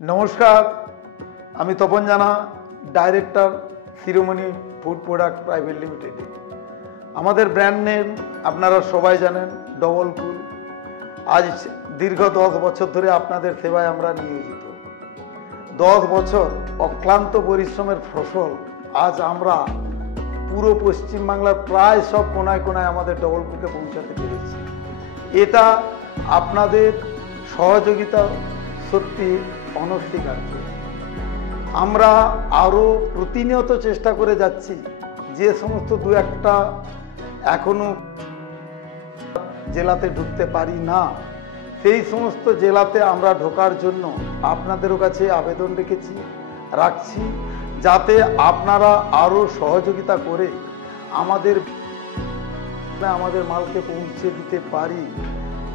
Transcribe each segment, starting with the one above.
নমস্কার, আমি তপন জানা, ডাইরেক্টর শিরোমণি ফুড প্রোডাক্ট প্রাইভেট লিমিটেড। আমাদের ব্র্যান্ড নেম আপনারা সবাই জানেন, ডবল কুল। আজ দীর্ঘ 10 বছর ধরে আপনাদের সেবায় আমরা নিয়োজিত। 10 বছর অক্লান্ত পরিশ্রমের ফসল আজ আমরা পুরো পশ্চিমবাংলার প্রায় সব কোনায় কোনায় আমাদের ডবল কুলকে পৌঁছাতে পেরেছি। এটা আপনাদের সহযোগিতা সত্যি অনস্বীকার্য। আমরা আরও প্রতিনিয়ত চেষ্টা করে যাচ্ছি, যে সমস্ত দু একটা এখনো জেলাতে ঢুকতে পারি না, সেই সমস্ত জেলাতে আমরা ঢোকার জন্য আপনাদেরও কাছে আবেদন রাখছি, যাতে আপনারা আরও সহযোগিতা করে আমাদের মালকে পৌঁছে দিতে পারি।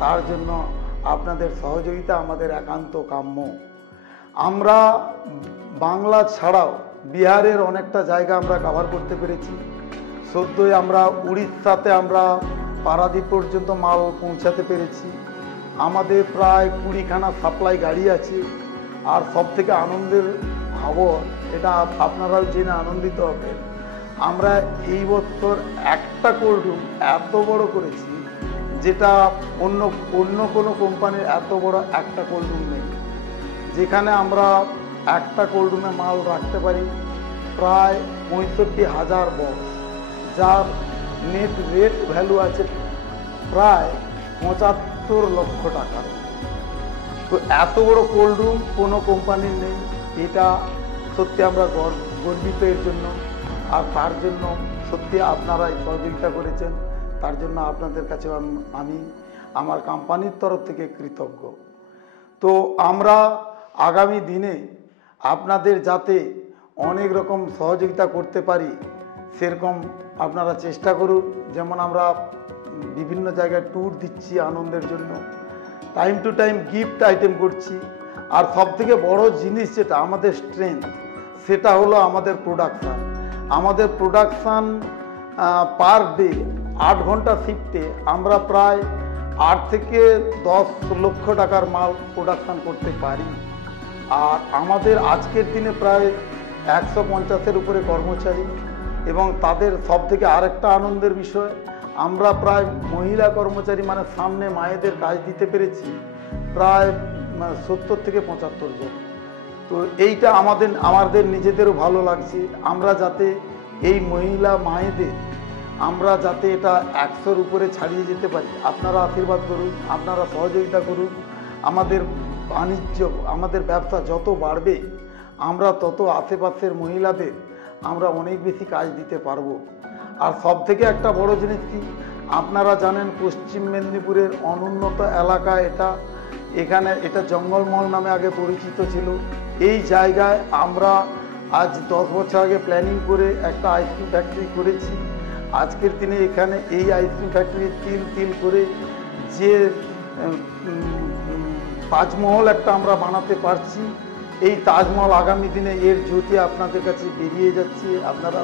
তার জন্য আপনাদের সহযোগিতা আমাদের একান্ত কাম্য। আমরা বাংলা ছাড়াও বিহারের অনেকটা জায়গা আমরা কভার করতে পেরেছি। সদ্যই আমরা উড়িষ্যাতে আমরা পারাদ্বীপ পর্যন্ত মাল পৌঁছাতে পেরেছি। আমাদের প্রায় 20খানা সাপ্লাই গাড়ি আছে। আর সব থেকে আনন্দের খবর, এটা আপনারাও জেনে আনন্দিত হবেন, আমরা এই বছর একটা কোল্ড রুম এত বড় করেছি, যেটা অন্য কোনো কোম্পানির এত বড় একটা কোল্ড রুম নেই, যেখানে আমরা একটা কোল্ড রুমে মাল রাখতে পারি প্রায় 65,000 বক্স, যার নেট রেট ভ্যালু আছে প্রায় 75 লক্ষ টাকার। তো এত বড় কোল্ড রুম কোনো কোম্পানির নেই। এটা সত্যি আমরা গর্বিত এর জন্য। আর তার জন্য সত্যি আপনারাই সহযোগিতা করেছেন, তার জন্য আপনাদের কাছে আমি আমার কোম্পানির তরফ থেকে কৃতজ্ঞ। তো আমরা আগামী দিনে আপনাদের যাতে অনেক রকম সহযোগিতা করতে পারি, সেরকম আপনারা চেষ্টা করুন। যেমন আমরা বিভিন্ন জায়গায় ট্যুর দিচ্ছি আনন্দের জন্য, time to time gift item করছি। আর সবথেকে বড় জিনিস যেটা আমাদের স্ট্রেংথ, সেটা হলো আমাদের প্রোডাকশান। আমাদের প্রোডাকশান পার ডে 8 ঘন্টা শিফটে আমরা প্রায় 8 থেকে 10 লক্ষ টাকার মাল প্রোডাকশান করতে পারি। আর আমাদের আজকের দিনে প্রায় 150-এর উপরে কর্মচারী, এবং তাদের সব থেকে আরেকটা আনন্দের বিষয়, আমরা প্রায় মহিলা কর্মচারী মানে সামনে মায়েদের কাজ দিতে পেরেছি প্রায় 70 থেকে 75 জন। তো এইটা আমাদের নিজেদেরও ভালো লাগছে। আমরা যাতে এই মহিলা মায়েদের আমরা যাতে এটা 100-র উপরে ছাড়িয়ে যেতে পারি, আপনারা আশীর্বাদ করুন, আপনারা সহযোগিতা করুন। আমাদের বাণিজ্য, আমাদের ব্যবসা যত বাড়বে, আমরা তত আশেপাশের মহিলাদের আমরা অনেক বেশি কাজ দিতে পারবো। আর সব থেকে একটা বড় জিনিস কি, আপনারা জানেন পশ্চিম মেদিনীপুরের অনুন্নত এলাকা এটা জঙ্গলমহল নামে আগে পরিচিত ছিল। এই জায়গায় আমরা আজ 10 বছর আগে প্ল্যানিং করে একটা আইসক্রিম ফ্যাক্টরি করেছি। আজকের দিনে এখানে এই আইসক্রিম ফ্যাক্টরি তিল করে যে তাজমহল একটা আমরা বানাতে পারছি, এই তাজমহল আগামী দিনে এর জ্যোতি আপনাদের কাছে বেরিয়ে যাচ্ছে, আপনারা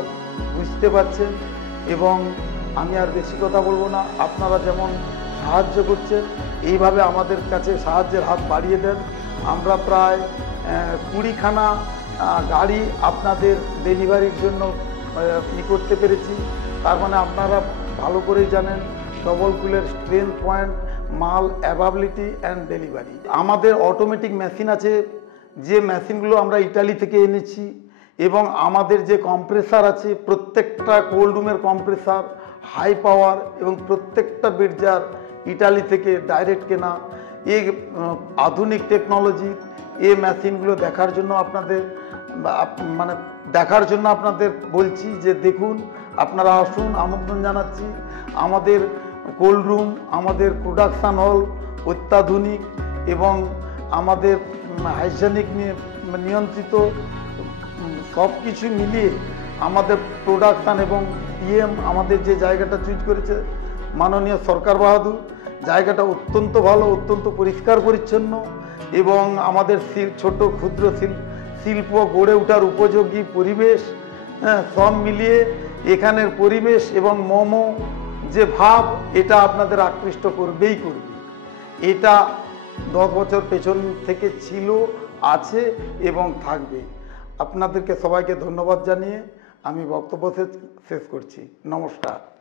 বুঝতে পারছেন। এবং আমি আর বেশি কথা বলবো না, আপনারা যেমন সাহায্য করছেন এইভাবে আমাদের কাছে সাহায্যের হাত বাড়িয়ে দেন। আমরা প্রায় 20খানা গাড়ি আপনাদের ডেলিভারির জন্য করতে পেরেছি। তার মানে আপনারা ভালো করেই জানেন ডবল কুলের স্ট্রেংথ পয়েন্ট মাল অ্যাভেলেবিলিটি অ্যান্ড ডেলিভারি। আমাদের অটোমেটিক মেশিন আছে, যে মেশিনগুলো আমরা ইটালি থেকে এনেছি, এবং আমাদের যে কম্প্রেসার আছে, প্রত্যেকটা কোল্ড রুমের কম্প্রেসার হাই পাওয়ার, এবং প্রত্যেকটা বেডজার ইটালি থেকে ডাইরেক্ট কেনা। এই আধুনিক টেকনোলজি এই মেশিনগুলো দেখার জন্য আপনাদের বলছি যে দেখুন, আপনারা আসুন, আমন্ত্রণ জানাচ্ছি। আমাদের কোল্ড রুম, আমাদের প্রোডাকশান হল অত্যাধুনিক, এবং আমাদের হাইজেনিক নিয়ন্ত্রিত, সব কিছু মিলিয়ে আমাদের প্রোডাকশান এবং পিএম আমাদের যে জায়গাটা চুজ করেছে মাননীয় সরকার বাহাদুর, জায়গাটা অত্যন্ত ভালো, অত্যন্ত পরিষ্কার পরিচ্ছন্ন, এবং আমাদের ছোট ক্ষুদ্র শিল্প গড়ে ওঠার উপযোগী পরিবেশ, সব মিলিয়ে এখানের পরিবেশ এবং মোমো যে ভাব, এটা আপনাদের আকৃষ্ট করবেই করবে। এটা 10 বছর পেছন থেকে ছিল, আছে এবং থাকবে। আপনাদেরকে সবাইকে ধন্যবাদ জানিয়ে আমি বক্তব্য শেষ করছি। নমস্কার।